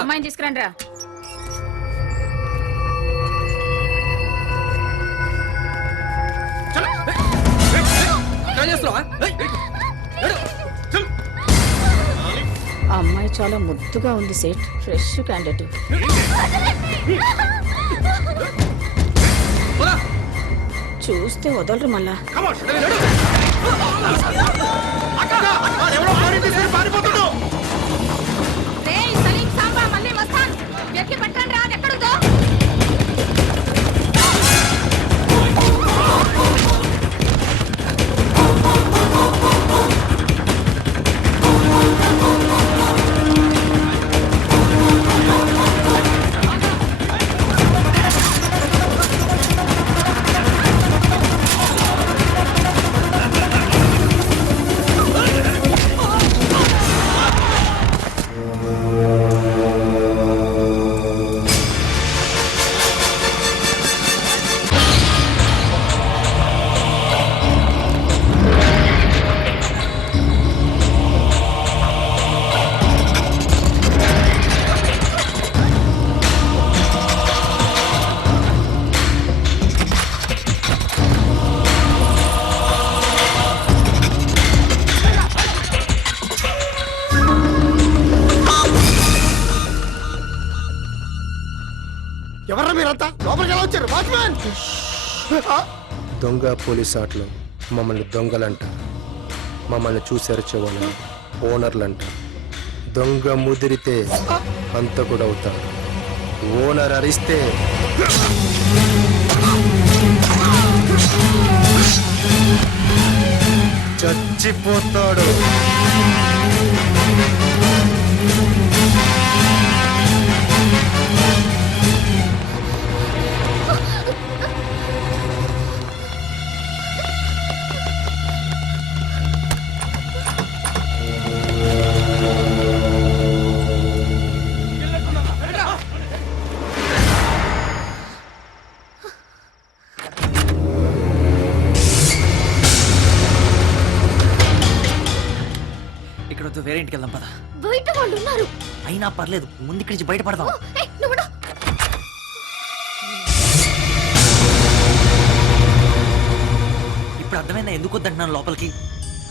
అమ్మాయిని తీసుకురండి రా. ఆ అమ్మాయి చాలా ముద్దుగా ఉంది సేట్. Fresh candidate. చూస్తే వదలరు మళ్ళా. ఎవర్రా మీరంతా? లోపలికి ఎలా వచ్చారు? వాచ్మ్యాన్! దొంగ పోలీస్ ఆటలు మమ్మల్ని దొంగలంట, మమ్మల్ని చూసరిచేవాళ్ళని ఓనర్లంట. దొంగ ముదిరితే హంతకుడు అవుతాడు, ఓనర్ అరిస్తే చచ్చిపోతాడు. వేరే ఇంటికి వెళ్దాం పద. బయట వాళ్ళు ఉన్నారు. అయినా పర్లేదు, ముందు ఇక్కడి నుంచి బయటపడదాం. ఇప్పుడు అర్థమైందా ఎందుకు వద్దంటున్నాను లోపలికి?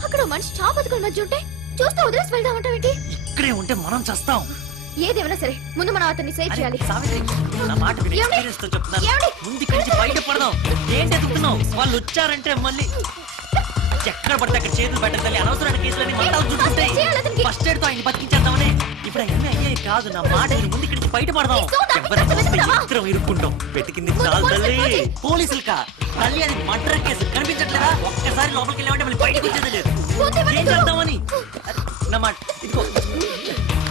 అక్కడ మనిషి చాపతుకుల మధ్య ఉంటే చూస్తే వదిలేసి వెళ్దామంటావేంటి? ఇక్కడే ఉంటే మనం చస్తాం. ఏదేమైనా సరే ముందు మనం అతన్ని సేవ్ చేయాలి. సావిత్రి, నా మాట విని ఎక్స్పీరియన్స్ తో చెప్తున్నాను. ముందు ఇక్కడి నుంచి బయటపడదాం. ఏంటి ఎదుగుతున్నావు? వాళ్ళు వచ్చారంటే మళ్ళీ ఎక్కడ పడితే అక్కడ చేతులు పెట్టాలి. అనవసరమైన కేసులని మంటాలు చూస్తుంటాయి. ఫస్ట్ ఎయిడ్ తో ఆయన బతికించేద్దామని. ఇప్పుడు అవన్నీ అయ్యాయి కాదు, నా మాట ముందు ఇక్కడి నుంచి బయటపడదాం. ఎవరైనా ఇరుక్కుంటాం. వెతికింది చాలు తల్లి. పోలీసులకా తల్లి, అది మర్డర్ కేసు. కనిపించట్లేదా? ఒక్కసారి లోపలికి వెళ్ళామంటే మళ్ళీ బయటకు వచ్చేది లేదు. ఏం చేద్దామని నా మాట ఇదిగో,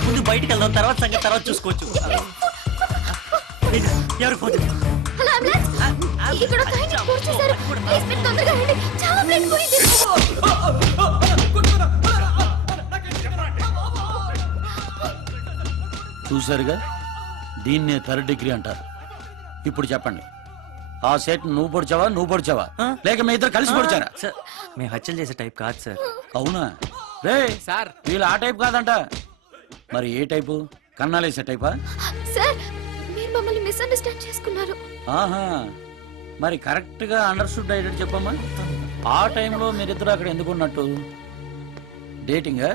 ముందు బయటకు వెళ్దాం, తర్వాత సంగతి తర్వాత చూసుకోవచ్చు. ఎవరు ఫోన్ చూసారుగా, దీన్నే థర్డ్ డిగ్రీ అంటారు. ఇప్పుడు చెప్పండి, ఆ సెట్ నువ్వు పొడిచావా లేక మీ ఇద్దరు కలిసి పొడిచారా? సార్, మేము హత్యలు చేసే టైప్ కాదు సార్. అవునా? రే సార్, వీళ్ళు ఆ టైప్ కాదంట. మరి ఏ టైపు? కన్నాలేసే టైపా? సార్, మీరు మమ్మల్ని మిస్అండర్స్టాండ్ చేసుకున్నారు. ఆహా, మరి కరెక్ట్ గా అండర్స్టూడ్ అయ్యేటట్టు చెప్పమ్మా. ఆ టైంలో మీరిద్దరు అక్కడ ఎందుకున్నట్టు? డేటింగా?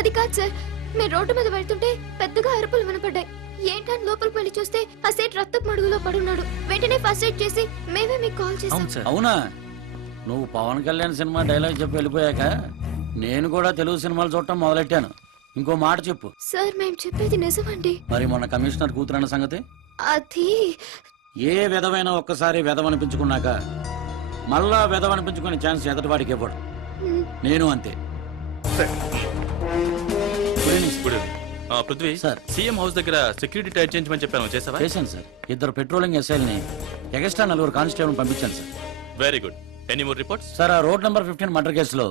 అది కాదు సార్, మీరు రోడ్డు మీద వెళ్తుంటే పెద్దగా అరుపులు వినపడ్డాయి. ఏంటని లోపలికి వెళ్ళి చూస్తే ఆ సేట్ రక్తపు మడుగులో పడున్నాడు. వెంటనే ఫస్ట్ ఎయిడ్ చేసి మేమే మీకు కాల్ చేసాం. అవునా? నువ్వు పవన్ కళ్యాణ్ సినిమా డైలాగ్ చెప్పి వెళ్ళిపోయాక నేను కూడా తెలుగు సినిమాలు చూడటం మొదలెట్టాను. ఇంకో మాట చెప్పు. సార్, మేము చెప్పేది నిజమండి. మరి మొన్న కమిషనర్ కూతురన్న సంగతి? అది ఏ విధమైన ఒక్కసారి వెధవనిపించుకున్నాక మళ్ళా వెధవనిపించుకునే ఛాన్స్ ఎదటివాడికి ఇవ్వడు. నేను అంతే. పృథ్వీ సార్, సీఎం హౌస్ దగ్గర సెక్యూరిటీ టైట్ చేయించమని చెప్పాను, చేసావా? చేశాను సార్. 2 పెట్రోలింగ్ ఎస్ఐల్ని ఎక్స్ట్రా 4 కానిస్టేబుల్ పంపించాను sir. Very good. Any more reports? Sir, ఆ రోడ్ నెంబర్ 15 మర్డర్ కేసులో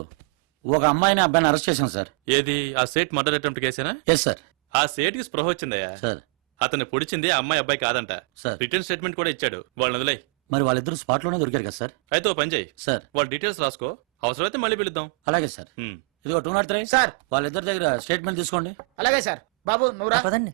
ఒక అమ్మాయిని అబ్బాయిని అరెస్ట్ చేశాను సార్. ఏది ఆ సేట్ మర్డర్ అటెంప్ట్ కేసేనా? Yes sir. ఆ సేట్ కి స్పృహ వచ్చిందయ్యా సార్. అతన్ని పొడిచింది ఆ అమ్మాయి అబ్బాయి కాదంట సార్. రిటర్న్ స్టేట్మెంట్ కూడా ఇచ్చాడు. వాళ్ళని వదిలే. మరి వాళ్ళిద్దరు స్పాట్ లోనే దొరికారు కదా సార్? అయితే ఓ పని చేయి సార్, వాళ్ళ డీటెయిల్స్ రాసుకో, అవసరమైతే మళ్ళీ పిలుద్దాం. అలాగే సార్. ఇదిగో 203 సార్, వాళ్ళిద్దరి దగ్గర స్టేట్మెంట్ తీసుకోండి. అలాగే సార్. బాబు నువ్వు రా. పదండి.